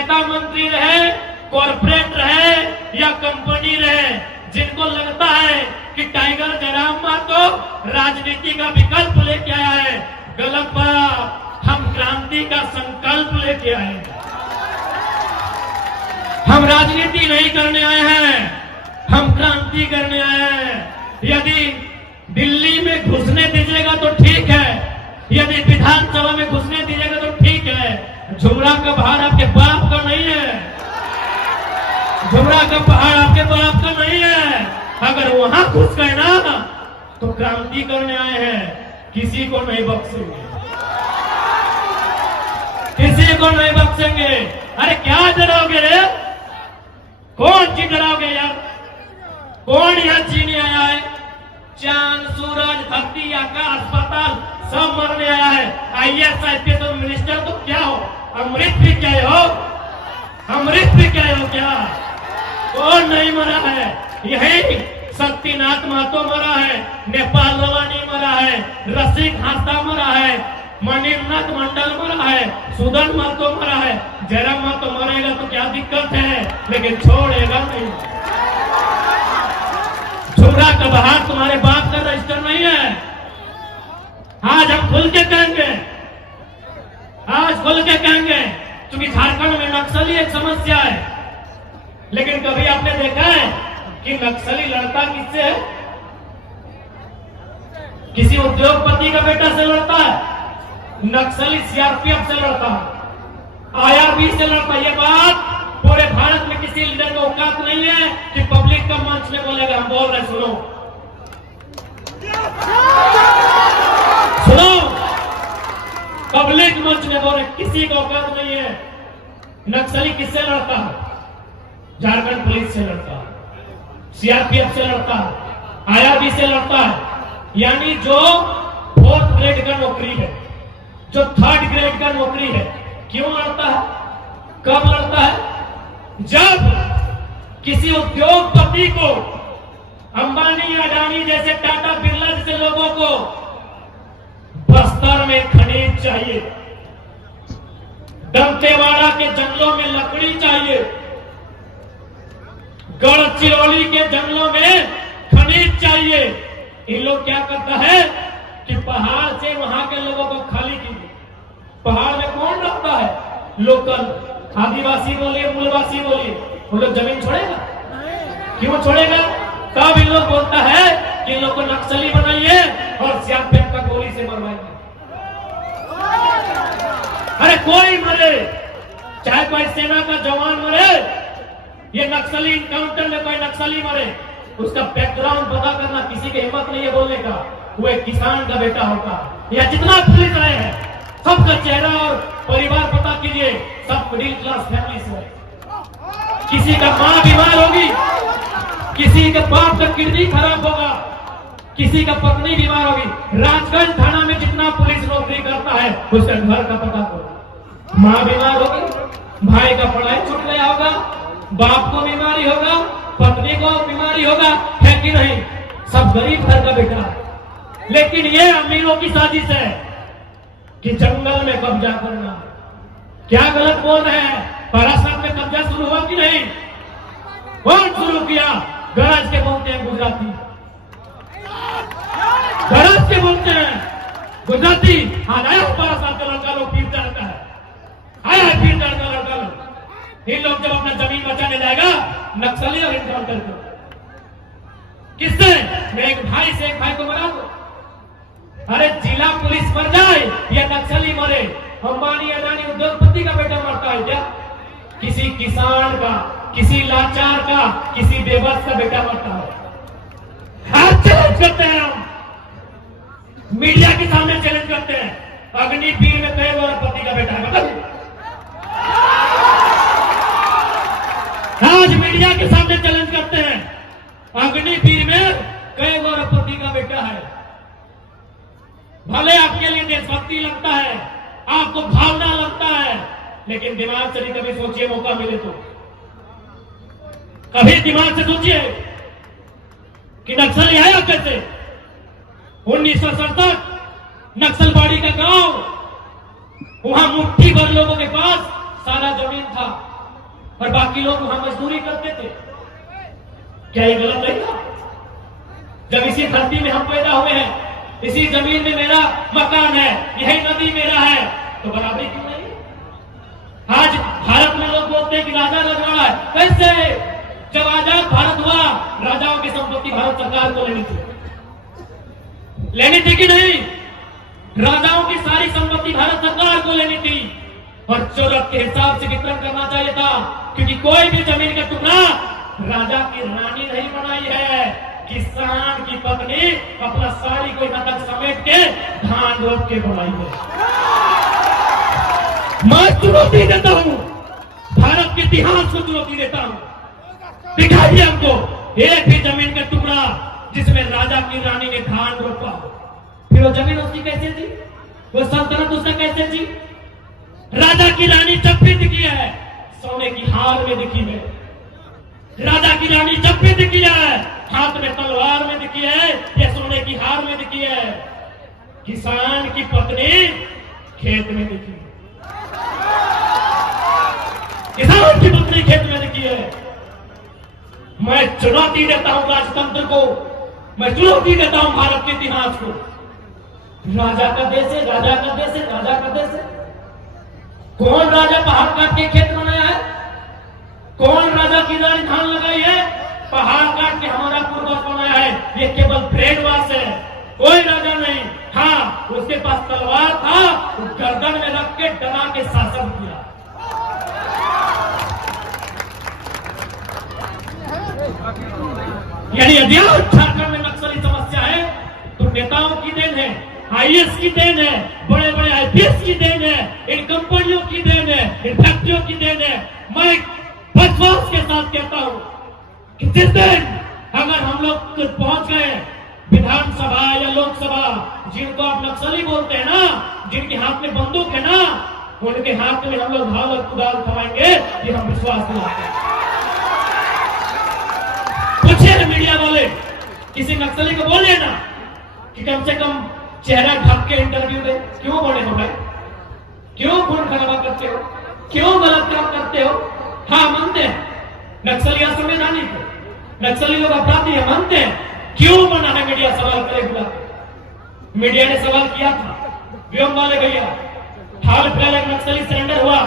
नेता मंत्री रहे, कॉर्पोरेट रहे या कंपनी रहे, जिनको लगता है कि टाइगर जयराम महतो राजनीति का विकल्प लेके आया है, गलत बात। हम क्रांति का संकल्प लेके आए हैं। हम राजनीति नहीं करने आए हैं, हम क्रांति करने आए हैं। यदि दिल्ली में घुसने दीजिएगा तो ठीक है, यदि विधानसभा में घुसने दीजिएगा तो ठीक है। झुमरा का पहाड़ आपके बाप का नहीं है, झुमरा का पहाड़ आपके बाप का नहीं है। अगर वहां घुस गए ना तो क्रांति करने आए हैं, किसी को नहीं बख्शेंगे, किसी को नहीं बख्शेंगे। अरे क्या डराओगे रे? कौन सी डराओगे यार? कौन यहाँ जीने आया है? चांद, सूरज, धरती, आकाश, पाताल सब मरने आया है। IAS, IPS तो मिनिस्टर तो क्या हो? अमृत भी क्या हो? अमृत भी क्या हो क्या? कौन नहीं मरा है? यही शक्तिनाथ महतो मरा है, नेपाल रवानी मरा है, रसिक हास्ता मरा है, मणिनाथ मंडल मरा है, सुदन महतो मरा है। जयराम महतो मरेगा तो क्या दिक्कत है, लेकिन छोड़ेगा नहीं। झुमरा का बहार तुम्हारे बाप का रजिस्टर नहीं है। आज हम खुल के कहेंगे, आज खुल के कहेंगे, क्योंकि झारखंड में नक्सली एक समस्या है। लेकिन कभी आपने देखा है कि नक्सली लड़ता किससे है? किसी उद्योगपति का बेटा से लड़ता है। नक्सली CRPF से लड़ता है, IRB से लड़ता है। ये बात पूरे भारत में किसी लीडर को औकात नहीं है कि पब्लिक का मंच में बोलेगा। हम बोल रहे, सुनो सुनो, पब्लिक मंच में बोल रहे, किसी को औकात नहीं है। नक्सली किससे लड़ता है? झारखंड पुलिस से लड़ता है, CRPF से लड़ता है, IRB से लड़ता है। यानी जो 4th ग्रेड का नौकरी है, जो 3rd ग्रेड का नौकरी है, क्यों लड़ता है? कब लड़ता है? जब किसी उद्योगपति को, अंबानी, अडानी जैसे, टाटा, बिरला जैसे लोगों को बस्तर में खनिज चाहिए, दंतेवाड़ा के जंगलों में लकड़ी चाहिए, गढ़चिरौली के जंगलों में खनिज चाहिए। इन लोग क्या करता है कि पहाड़ से वहां के लोगों को खाली कीजिए। पहाड़ में कौन रहता है? लोकल, आदिवासी बोलिए, मूलवासी बोलिए, वो लोग जमीन छोड़ेगा? क्यों छोड़ेगा? तब इन लोग बोलता है कि इन लोग को नक्सली बनाइए और CRPF का गोली से मरवाइए। अरे कोई मरे, चाहे कोई सेना का जवान मरे, ये नक्सली इनकाउंटर में कोई नक्सली मरे, उसका बैकग्राउंड पता करना किसी की हिम्मत नहीं है बोलने का। वो एक किसान का बेटा होगा, या जितना पुलिस आए हैं सबका चेहरा और परिवार पता कीजिए, सब मिडिल क्लास फैमिली से। किसी का मां बीमार होगी, किसी के बाप का किडनी खराब होगा, किसी का पत्नी बीमार होगी। राजगंज थाना में जितना पुलिस नौकरी करता है उसका घर का पता करो। मां बीमार होगी, भाई का पढ़ाई छूट गया होगा, बाप को बीमारी होगा, पत्नी को बीमारी होगा, है कि नहीं? सब गरीब घर का बेटा है। लेकिन ये अमीरों की साजिश है कि जंगल में कब्जा करना। क्या गलत बोल रहे हैं? पारासात में कब्जा शुरू हुआ कि नहीं? कौन शुरू किया? गरज के बोलते हैं गुजराती, गरज के बोलते हैं गुजराती। आज आया 12 साल का लड़का लोग पीर चढ़ता है, आया है पीर चढ़ता लड़का लोग। इन लोग जब अपना जमीन बचाने जाएगा, नक्सली और इनकाउंटर को किससे? मैं एक भाई से एक भाई को मरा दो। अरे जिला पुलिस मर जाए या नक्सली मरे, अंबानी, अडानी, उद्योगपति का बेटा मरता है क्या? किसी किसान का, किसी लाचार का, किसी बेबस का बेटा मरता है। हर चैलेंज करते हैं हम, मीडिया के सामने चैलेंज करते हैं। अग्निवीर में कई पति का बेटा है, बताइए। आज मीडिया के सामने चैलेंज करते हैं, अग्निवीर में कई पति का बेटा है। भले आपके लिए देशभक्ति लगता है, आपको भावना लगता है, लेकिन दिमाग से कभी सोचिए, मौका मिले तो कभी दिमाग से सोचिए कि नक्सली आया कैसे। 1967 नक्सलबाड़ी का गांव, वहां मुट्ठी भर लोगों के पास सारा जमीन था, और बाकी लोग वहां मजदूरी करते थे। क्या ये गलत नहीं था? जब इसी धरती में हम पैदा हुए हैं, इसी जमीन में मेरा मकान है, यही नदी मेरा है, तो बराबरी क्यों नहीं? आज भारत में लोग बोलते हैं कि राजा रजवाड़ा है। कैसे? जब आजाद भारत हुआ, राजाओं की संपत्ति भारत सरकार को लेनी थी कि नहीं? राजाओं की सारी संपत्ति भारत सरकार को लेनी थी और जरूरत के हिसाब से वितरण करना चाहिए था, क्योंकि कोई भी जमीन का टुकड़ा राजा की रानी नहीं बनाई है, किसान की पत्नी अपना साड़ी को यहाँ तक समेट के धान रोप के बनाई है। मैं चुनौती देता हूं, भारत के इतिहास को चुनौती देता हूं, दिखाइए हमको एक भी जमीन का टुकड़ा जिसमें राजा की रानी ने धान रोपा। फिर वो जमीन उसकी कैसे थी? वो सल्तनत उसका कैसे थी? राजा की रानी जब भी दिखी है सोने की हार में दिखी है, राजा की रानी जब भी दिखी है हाथ में तलवार में दिखी है या सोने की हार में दिखी है। किसान की पत्नी खेत में दिखी, किसान की पत्नी खेत में दिखी है। मैं चुनौती देता हूं राजतंत्र को, मैं चुनौती देता हूं भारत के इतिहास को। राजा का देश है, राजा का देश है, राजा का देश है। कौन राजा पहाड़ काट के खेत बनाया है? कौन राजा की रानी धान लगाई है? पहाड़ काट के हमारा पूर्वज बनाया है। ये केवल ब्रेन वॉश है, कोई राजा नहीं। हाँ, उसके पास तलवार था, उस गर्दन में रख के डरा के शासन किया। यानी यदि झारखंड में नक्सली समस्या है तो नेताओं की देन है, आईएएस की देन है, बड़े बड़े आईपीएस की देन है, इन कंपनियों की देन है, इन फैक्ट्रियों की देन है। मैं विश्वास के साथ कहता हूं कि जिस दिन अगर हम लोग पहुंच गए विधानसभा या लोकसभा, जिनको आप नक्सली बोलते हैं ना, जिनके हाथ में बंदूक है ना, उनके हाथ में हम लोग भाल और कुदाल थमाएंगे, ये हम विश्वास दिलाते हैं। पूछिए मीडिया वाले, किसी नक्सली को बोलिए ना कि कम से कम चेहरा ढक के इंटरव्यू दे। क्यों बोले हो भाई? क्यों खून खराबा करते हो? क्यों गलत काम करते हो? हाँ, मानते हैं नक्सली असंवैधानिक है, नक्सली लोग अपराधी है, मानते हैं। क्यों मना है मीडिया सवाल करे हुआ? मीडिया ने सवाल किया था, व्योम वाले भैया, हाल फिलहाल एक नक्सली सरेंडर हुआ,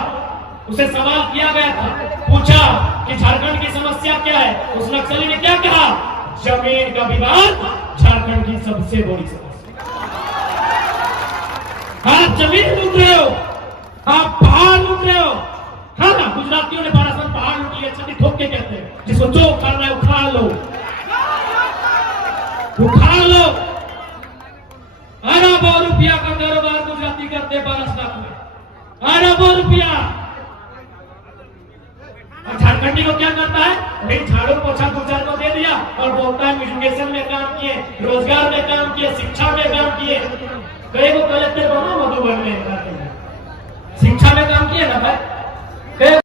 उसे सवाल किया गया था, पूछा कि झारखंड की समस्या क्या है? उस नक्सली ने क्या कहा? जमीन का विवाद झारखंड की सबसे बड़ी समस्या। आप जमीन लूट रहे हो, आप पहाड़ लूट रहे हो। हाँ ना, गुजरातियों ने बारासन पहाड़ लूट लिया, छठी ठोक के कहते हैं, जिसको जो खाना है उखाड़ लो, उखाड़ लो। अरबों रुपया का कारोबार गुजराती करते बारासात में, अरबों रुपया। और झारखंडी को क्या करता है? भाई झाड़ू पोछा गुजरात को दे दिया और बोलता है एजुकेशन में काम किए, रोजगार में काम किए, शिक्षा में काम किए। कई को कलेक्टर बना मधुबन में, शिक्षा में काम किए ना भाई।